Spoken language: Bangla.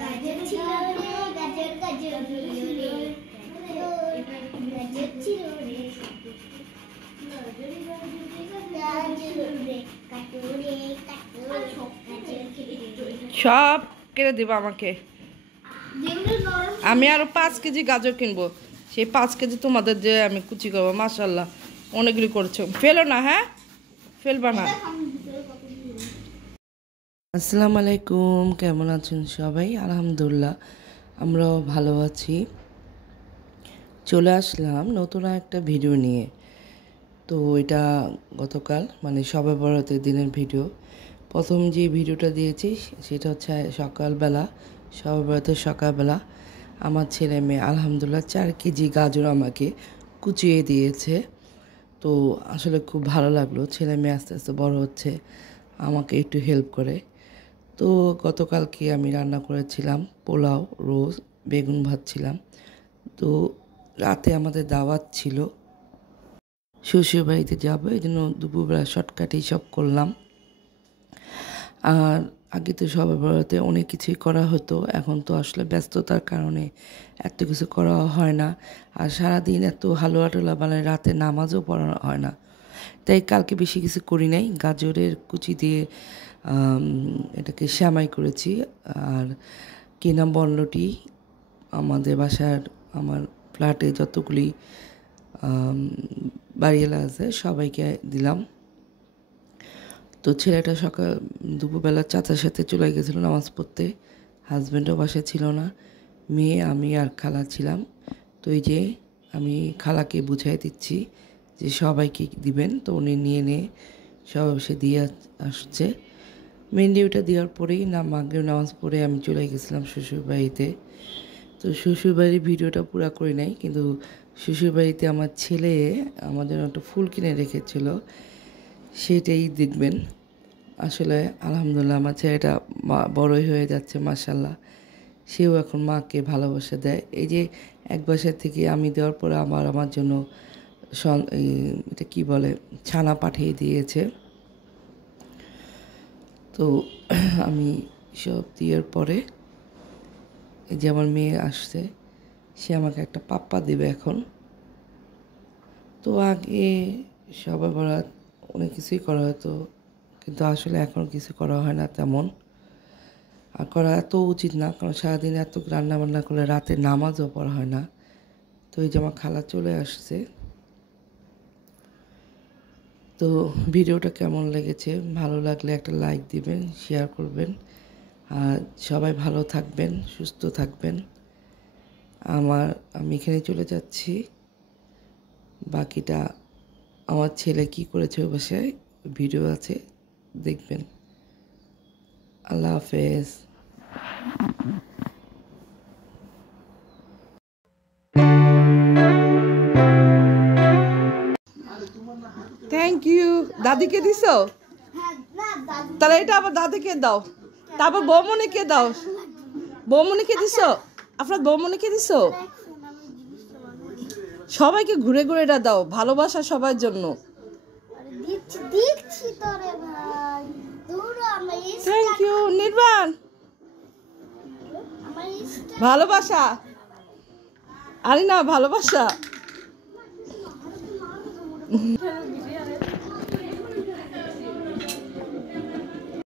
গাজর ছিল রে গাজর গাজর রে গাজর ছিল রে সব কেটে দিবা আমাকে। আমি আরো 5 কেজি গাজর কিনবো, সেই 5 কেজি তোমাদের যে আমি কুচি করবো। মাশাআল্লাহ অনেকগুলি করছো, ফেলো না, হ্যাঁ ফেলবা না। আসসালামু আলাইকুম, কেমন আছেন সবাই? আলহামদুলিল্লাহ আমরাও ভালো আছি। চলে আসলাম নতুন একটা ভিডিও নিয়ে। তো এটা গতকাল মানে শবে বরাতের দিনের ভিডিও। প্রথম যে ভিডিওটা দিয়েছি সেটা হচ্ছে সকালবেলা, শবে বরাতের সকালবেলা আমার ছেলে মেয়ে আলহামদুলিল্লাহ 4 কেজি গাজর আমাকে কুচিয়ে দিয়েছে। তো আসলে খুব ভালো লাগলো, ছেলে মেয়ে আস্তে আস্তে বড় হচ্ছে, আমাকে একটু হেল্প করে। তো গতকালকে আমি রান্না করেছিলাম পোলাও, রোজ, বেগুন ভাজছিলাম। তো রাতে আমাদের দাওয়াত ছিল, শ্বশুর বাড়িতে যাবো, এই জন্য দুপুরবেলা শর্টকাটেই সব করলাম। আর আগে তো সবার বরাতে অনেক কিছুই করা হতো, এখন তো আসলে ব্যস্ততার কারণে এত কিছু করা হয় না। আর সারাদিন এত হালুয়া টালুয়া বানায়, রাতে নামাজও পড়া হয় না। তাই কালকে বেশি কিছু করি নাই, গাজরের কুচি দিয়ে এটাকে শ্যামাই করেছি। আর কেনা বনলটি আমাদের বাসার, আমার ফ্ল্যাটে যতগুলি বাড়িওয়ালা আছে সবাইকে দিলাম। তো ছেলেটা দুপুরবেলা চাচার সাথে চলে গেছিলো নামাজ পড়তে, হাজব্যান্ডও বাসায় ছিল না, মেয়ে, আমি আর খালা ছিলাম। তো এই যে আমি খালাকে বুঝাই দিচ্ছি যে সবাইকে দিবেন, তো উনি নিয়ে সব সে দিয়ে আসছে। মেহেন্দি ওটা দেওয়ার পরেই মাগরিব নামাজ পড়ে আমি চলে গেছিলাম শ্বশুরবাড়িতে। তো শ্বশুরবাড়ির ভিডিওটা পুরো করি নাই, কিন্তু শ্বশুরবাড়িতে আমার ছেলে আমার জন্য একটা ফুল কিনে রেখেছিল, সেটাই দেখবেন। আসলে আলহামদুলিল্লাহ আমার ছেলেটা বড়ই হয়ে যাচ্ছে মাশাআল্লাহ, সেও এখন মাকে ভালোবাসা দেয়। এই যে এক বাসা থেকে আমি দেওয়ার পরে আমার জন্য এটা কি বলে ছানা পাঠিয়ে দিয়েছে। তো আমি সব দেওয়ার পরে এই যে আমার মেয়ে আসছে, সে আমাকে একটা পাপ্পা দেবে এখন। তো আগে সবাই বরাত অনেক কিছুই করা হতো, কিন্তু আসলে এখন কিছু করা হয় না তেমন, আর করা এত উচিত না, কারণ সারাদিন এত রান্না বান্না করলে রাতে নামাজও পড়া হয় না। তো এই যে আমার খালা চলে আসছে। তো ভিডিওটা কেমন লেগেছে, ভালো লাগলে একটা লাইক দিবেন, শেয়ার করবেন, আর সবাই ভালো থাকবেন, সুস্থ থাকবেন। আমি এখানে চলে যাচ্ছি, বাকিটা আমার ছেলে কি করেছে ওই বাসায় ভিডিও আছে, দেখবেন। আল্লাহ হাফেজ। Thank you. দাদিকে দিছো? তাহলে এটা আবার দাদিকে দাও, তারপর বৌমনিকে দাও। বৌমনিকে দিছো? আপনার বৌমনিকে দিছো? সবাইকে ঘুরে ঘুরে এটা দাও, ভালোবাসা সবার জন্য। থ্যাংক ইউ নির্বাণ। ভালোবাসা আরে না, ভালোবাসা।